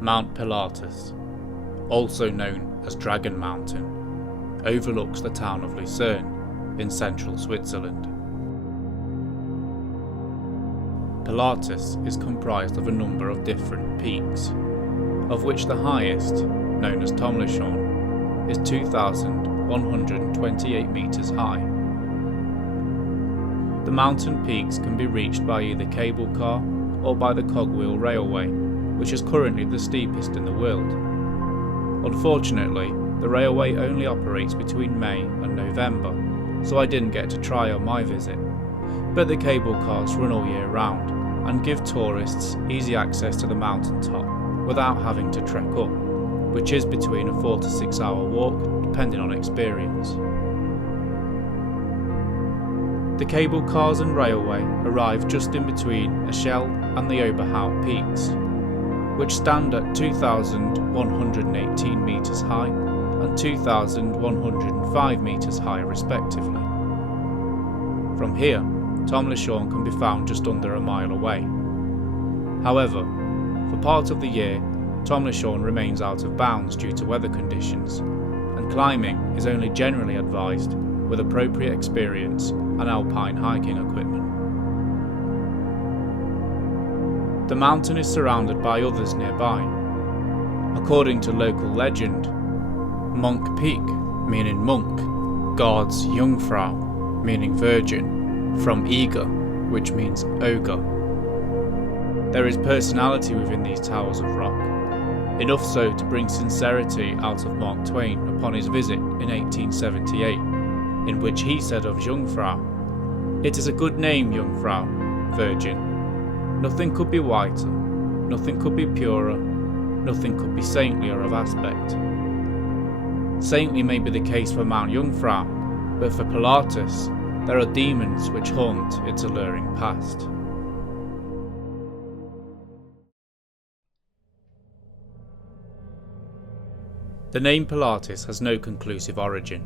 Mount Pilatus, also known as Dragon Mountain, overlooks the town of Lucerne in central Switzerland. Pilatus is comprised of a number of different peaks, of which the highest, known as Tomlichon, is 2,128 metres high. The mountain peaks can be reached by either cable car or by the cogwheel railway, which is currently the steepest in the world. Unfortunately, the railway only operates between May and November, so I didn't get to try on my visit. But the cable cars run all year round and give tourists easy access to the mountaintop without having to trek up, which is between a 4 to 6 hour walk depending on experience. The cable cars and railway arrive just in between Eschel and the Oberhaupt peaks, which stand at 2,118 metres high and 2,105 metres high respectively. From here, Tomlichon can be found just under a mile away. However, for part of the year, Tomlichon remains out of bounds due to weather conditions, and climbing is only generally advised with appropriate experience and alpine hiking equipment. The mountain is surrounded by others nearby. According to local legend, Monk Peak, meaning monk, guards Jungfrau, meaning virgin, from Eger, which means ogre. There is personality within these towers of rock, enough so to bring sincerity out of Mark Twain upon his visit in 1878, in which he said of Jungfrau, "It is a good name, Jungfrau, virgin. Nothing could be whiter, nothing could be purer, nothing could be saintlier of aspect." Saintly may be the case for Mount Jungfrau, but for Pilatus, there are demons which haunt its alluring past. The name Pilatus has no conclusive origin.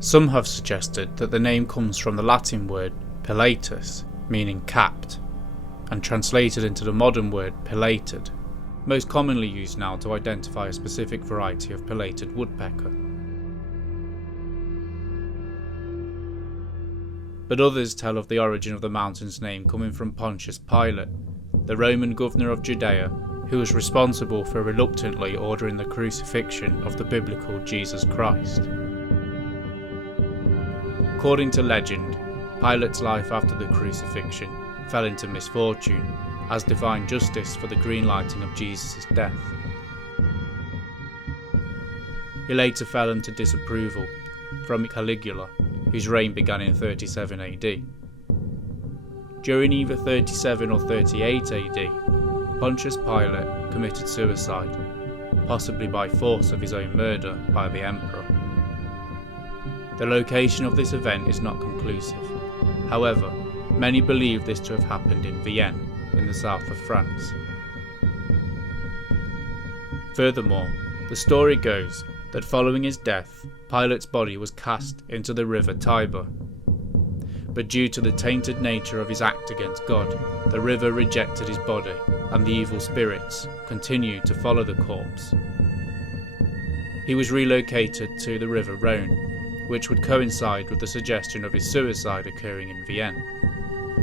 Some have suggested that the name comes from the Latin word pilatus, meaning capped, and translated into the modern word pilated, most commonly used now to identify a specific variety of pilated woodpecker. But others tell of the origin of the mountain's name coming from Pontius Pilate, the Roman governor of Judea, who was responsible for reluctantly ordering the crucifixion of the biblical Jesus Christ. According to legend, Pilate's life after the crucifixion fell into misfortune as divine justice for the greenlighting of Jesus' death. He later fell into disapproval from Caligula, whose reign began in 37 AD. During either 37 or 38 AD, Pontius Pilate committed suicide, possibly by force of his own murder by the emperor. The location of this event is not conclusive. However, many believe this to have happened in Vienne, in the south of France. Furthermore, the story goes that following his death, Pilate's body was cast into the river Tiber. But due to the tainted nature of his act against God, the river rejected his body, and the evil spirits continued to follow the corpse. He was relocated to the river Rhone, which would coincide with the suggestion of his suicide occurring in Vienne.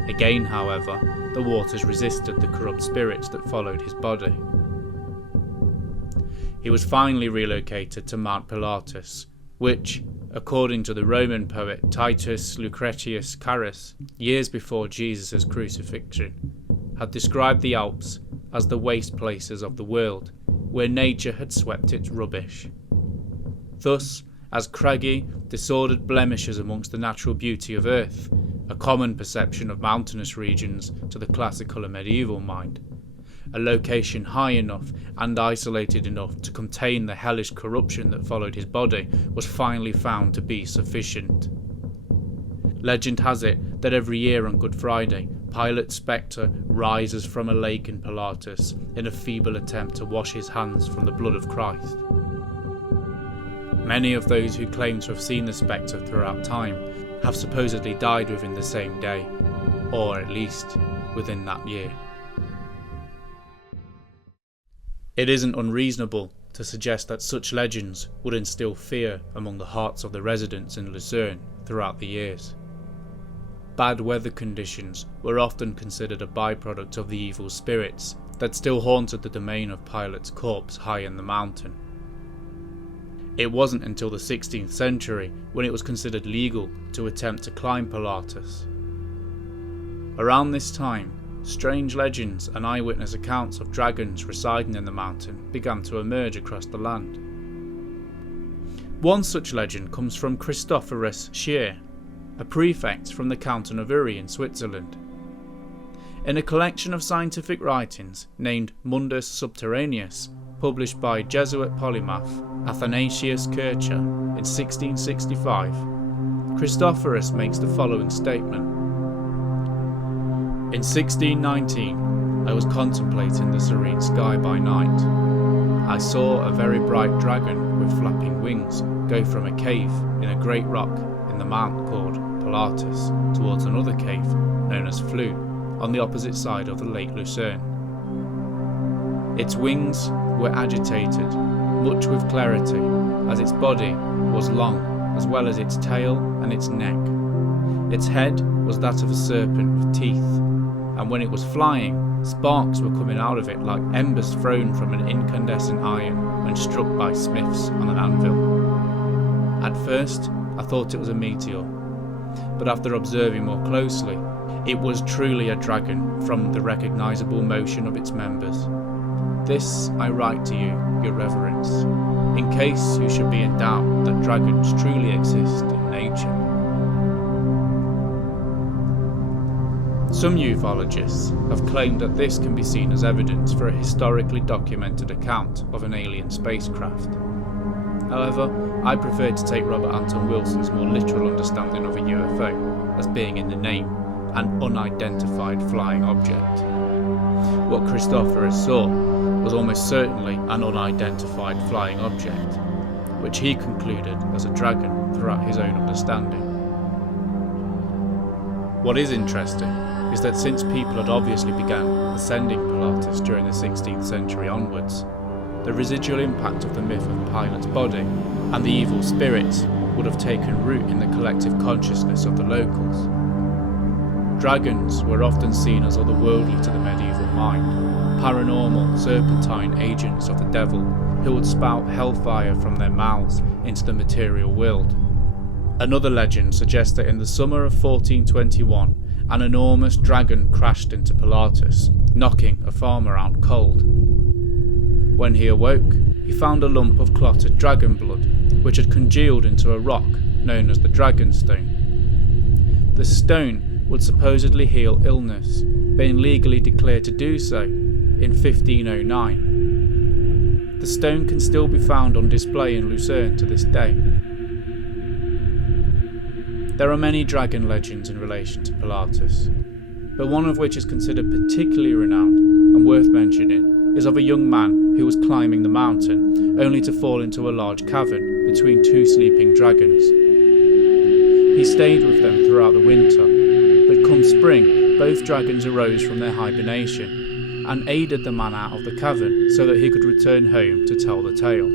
Again, however, the waters resisted the corrupt spirits that followed his body. He was finally relocated to Mount Pilatus, which, according to the Roman poet Titus Lucretius Carus, years before Jesus' crucifixion, had described the Alps as the waste places of the world, where nature had swept its rubbish. Thus, as craggy, disordered blemishes amongst the natural beauty of earth, a common perception of mountainous regions to the classical and medieval mind, a location high enough and isolated enough to contain the hellish corruption that followed his body was finally found to be sufficient. Legend has it that every year on Good Friday, Pilate's spectre rises from a lake in Pilatus in a feeble attempt to wash his hands from the blood of Christ. Many of those who claim to have seen the spectre throughout time have supposedly died within the same day, or at least within that year. It isn't unreasonable to suggest that such legends would instill fear among the hearts of the residents in Lucerne throughout the years. Bad weather conditions were often considered a byproduct of the evil spirits that still haunted the domain of Pilate's corpse high in the mountain. It wasn't until the 16th century when it was considered legal to attempt to climb Pilatus. Around this time, strange legends and eyewitness accounts of dragons residing in the mountain began to emerge across the land. One such legend comes from Christophorus Scheer, a prefect from the canton of Uri in Switzerland. In a collection of scientific writings named Mundus Subterraneus, published by Jesuit polymath Athanasius Kircher in 1665, Christophorus makes the following statement. In 1619, I was contemplating the serene sky by night. I saw a very bright dragon with flapping wings go from a cave in a great rock in the mount called Pilatus towards another cave known as Flue on the opposite side of the Lake Lucerne. Its wings were agitated, much with clarity, as its body was long, as well as its tail and its neck. Its head was that of a serpent with teeth, and when it was flying, sparks were coming out of it like embers thrown from an incandescent iron when struck by smiths on an anvil. At first, I thought it was a meteor, but after observing more closely, it was truly a dragon from the recognisable motion of its members. This I write to you, your reverence, in case you should be in doubt that dragons truly exist in nature. Some ufologists have claimed that this can be seen as evidence for a historically documented account of an alien spacecraft. However, I prefer to take Robert Anton Wilson's more literal understanding of a UFO as being in the name, an unidentified flying object. What Christophorus saw was almost certainly an unidentified flying object, which he concluded as a dragon throughout his own understanding. What is interesting is that since people had obviously begun ascending Pilatus during the 16th century onwards, the residual impact of the myth of Pilate's body and the evil spirits would have taken root in the collective consciousness of the locals. Dragons were often seen as otherworldly to the medieval mind, paranormal, serpentine agents of the devil who would spout hellfire from their mouths into the material world. Another legend suggests that in the summer of 1421, an enormous dragon crashed into Pilatus, knocking a farmer out cold. When he awoke, he found a lump of clotted dragon blood, which had congealed into a rock known as the Dragon Stone. The stone would supposedly heal illness, being legally declared to do so in 1509. The stone can still be found on display in Lucerne to this day. There are many dragon legends in relation to Pilatus, but one of which is considered particularly renowned and worth mentioning is of a young man who was climbing the mountain only to fall into a large cavern between two sleeping dragons. He stayed with them throughout the winter, but come spring both dragons arose from their hibernation and aided the man out of the cavern so that he could return home to tell the tale.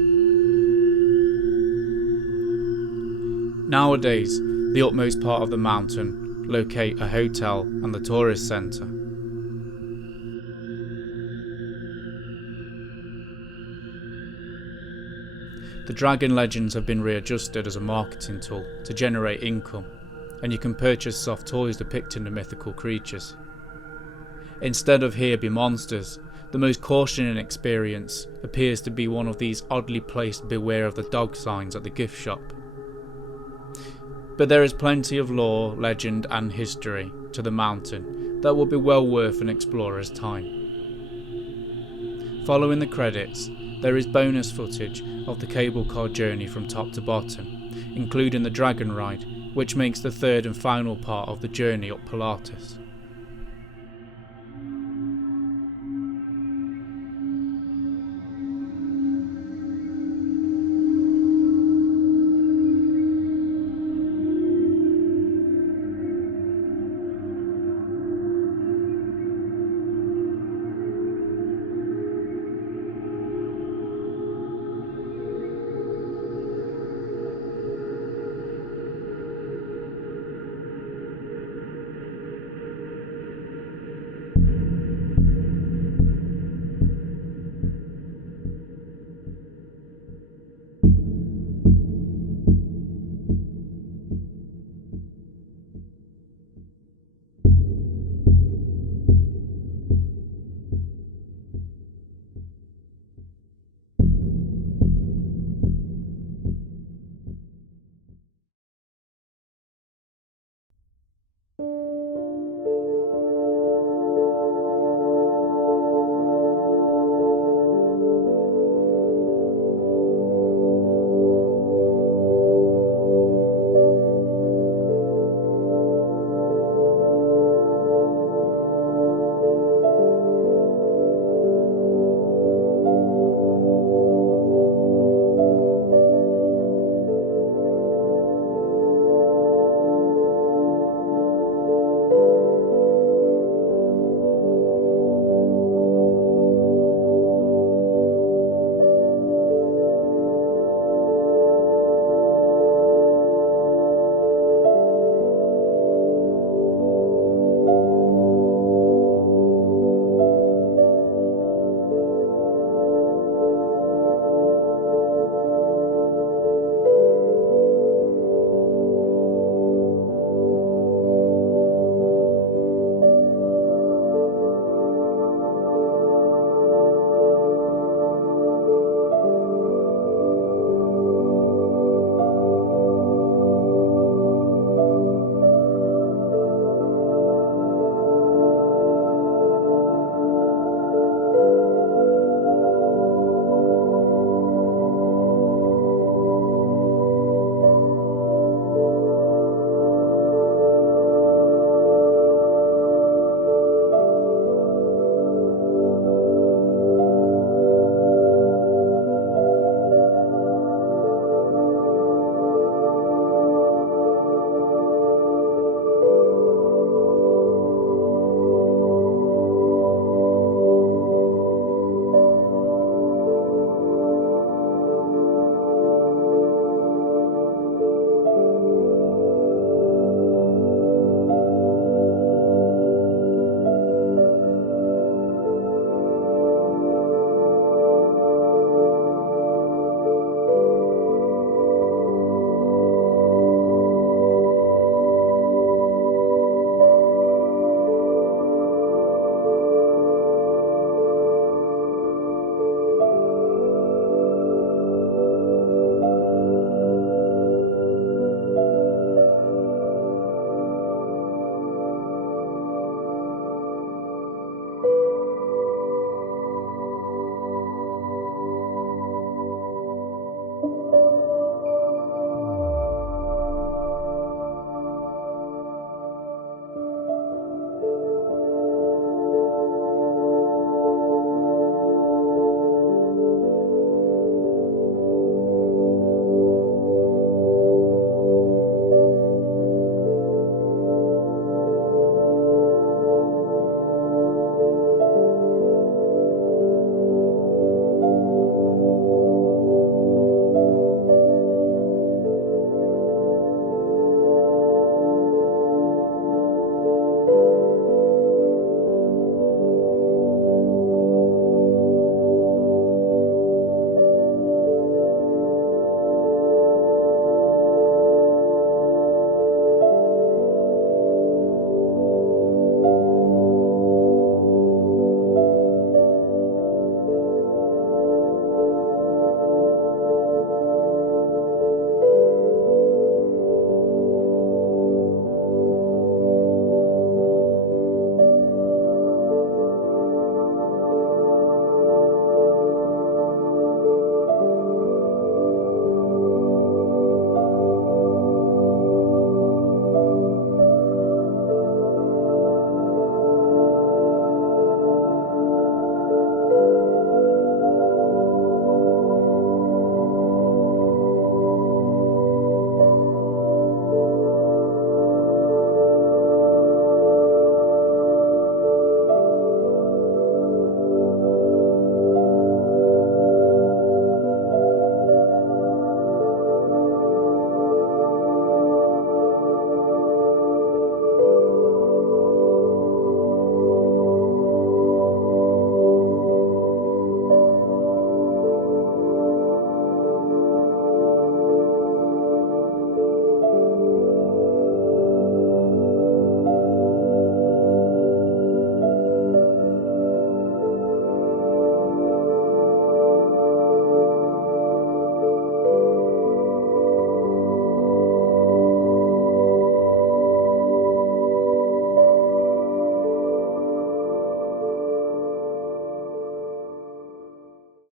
Nowadays, the utmost part of the mountain locate a hotel and the tourist centre. The dragon legends have been readjusted as a marketing tool to generate income, and you can purchase soft toys depicting the mythical creatures. Instead of "Here be monsters," the most cautioning experience appears to be one of these oddly placed "Beware of the dog" signs at the gift shop. But there is plenty of lore, legend and history to the mountain that will be well worth an explorer's time. Following the credits, there is bonus footage of the cable car journey from top to bottom, including the dragon ride, which makes the third and final part of the journey up Pilatus.